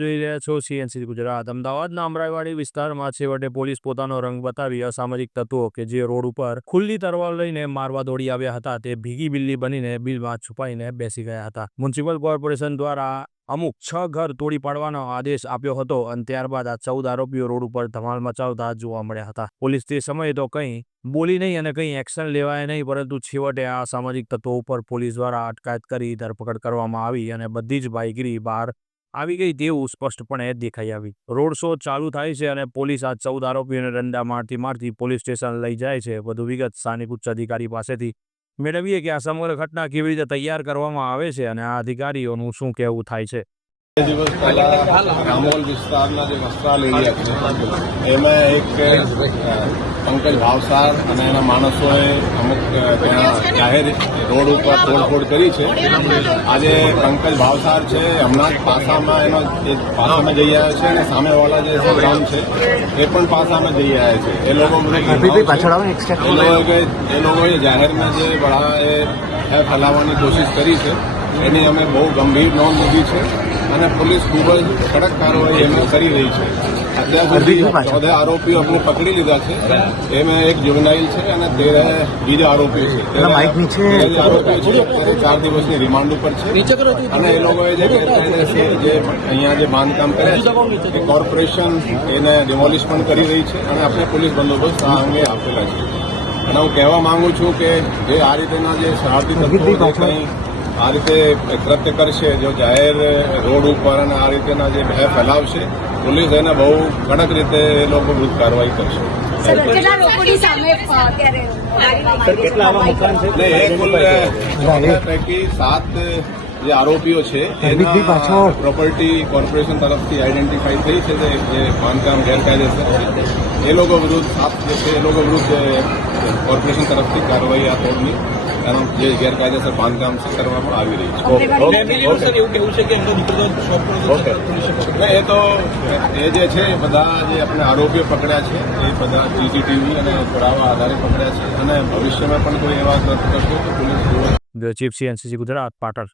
જોઈ રહ્યા છો સીએનસી ગુજરાત। અમદાવાદના અમરાઈવાડી વિસ્તારમાં છેવટે પોલીસ પોતાનો રંગ બતાવી અસામાજિક તત્વો કે જે રોડ ઉપર ખુલ્લી તલવાર લઈને મારવા દોડી આવ્યા હતા તે ભીગી બિલ્લી બનીને બિલમાં છુપાઈને બેસી ગયા હતા। મ્યુનિસિપલ કોર્પોરેશન દ્વારા અમુક 6 ઘર તોડી પાડવાનો આદેશ આપ્યો હતો અને ત્યારબાદ આ 14 આરોપીઓ રોડ ઉપર ધમાલ મચાવતા જોવા મળ્યા હતા। પોલીસ તે સમયે તો કંઈ બોલી નહીં અને કંઈ એક્શન લેવાય નહીં, પરંતુ છેવટે આ સામાજિક તત્વો ઉપર પોલીસ દ્વારા અટકાયત કરી ધરપકડ કરવામાં આવી અને બધી જ ભાઈગીરી બહાર આવી ગઈ તેવું સ્પષ્ટપણે દેખાઈ આવી। રોડ શો ચાલુ થાય છે અને પોલીસ આ 14 આરોપીઓને દંડા મારતી પોલીસ સ્ટેશન લઈ જાય છે। વધુ વિગત સ્થાનિક ઉચ્ચ અધિકારી પાસેથી મેળવીએ કે આ સમગ્ર ઘટના કેવી રીતે તૈયાર કરવામાં આવે છે અને આ અધિકારીઓનું શું કહેવું થાય છે। દિવસ પહેલા રામોલ વિસ્તારના જે વસ્ત્રાલ એરિયા છે એમાં એક પંકજ ભાવસાર અને એના માણસોએ અમુક ત્યાં જાહેર રોડ ઉપર તોડફોડ કરી છે। આજે પંકજ ભાવસાર છે હમણાં જ પાસામાં એનો પાસામાં જઈ આવ્યા છે અને સામેવાળા જે સંગ્રામ છે એ પણ પાસામાં જઈ આવ્યા છે। એ લોકોએ જાહેરમાં જે બળા એ ફેલાવવાની કોશિશ કરી છે એની અમે બહુ ગંભીર નોંધ લીધી છે અને પોલીસ ખૂબ જ કડક કાર્યવાહી એમાં કરી રહી છે। અત્યાર સુધી 14 આરોપીઓ આપણે પકડી લીધા છે, એમાં એક જુવેનાઇલ છે અને 13 બીજા આરોપીઓ છે। 13 આરોપીઓ છે અત્યારે 4 દિવસની રિમાન્ડ ઉપર છે અને એ લોકોએ જે અહીંયા જે બાંધકામ કર્યા છે એ કોર્પોરેશન એને ડિમોલિશ પણ કરી રહી છે અને આપણે પોલીસ બંદોબસ્ત આ અંગે આપેલા છે। અને હું કહેવા માંગુ છું કે જે આ રીતેના જે શરારતી તત્વો કંઈ આ રીતે કૃત્ય કરશે, જો જાહેર રોડ ઉપર અને આ રીતેના જે ભય ફેલાવશે, પોલીસ એને બહુ કડક રીતે એ લોકો વિરુદ્ધ કાર્યવાહી કરશે। પૈકી 7 જે આરોપીઓ છે એના પ્રોપર્ટી કોર્પોરેશન તરફથી આઈડેન્ટિફાઈ થઈ છે જે બાંધકામ ગેરકાયદેસર છે એ લોકો વિરુદ્ધ 7 જે છે એ લોકો વિરુદ્ધ કોર્પોરેશન તરફથી કાર્યવાહી આ તોડની કારણ જે ગેરકાયદેસર બાંધકામ છે કરવામાં આવી રહી છે। એ તો એ જે છે બધા જે આપણે આરોપીઓ પકડ્યા છે એ બધા સીસીટીવી અને પુરાવા આધારે પકડ્યા છે અને ભવિષ્યમાં પણ કોઈ એવા કરશે તો police chief CNC Gujarat Patan.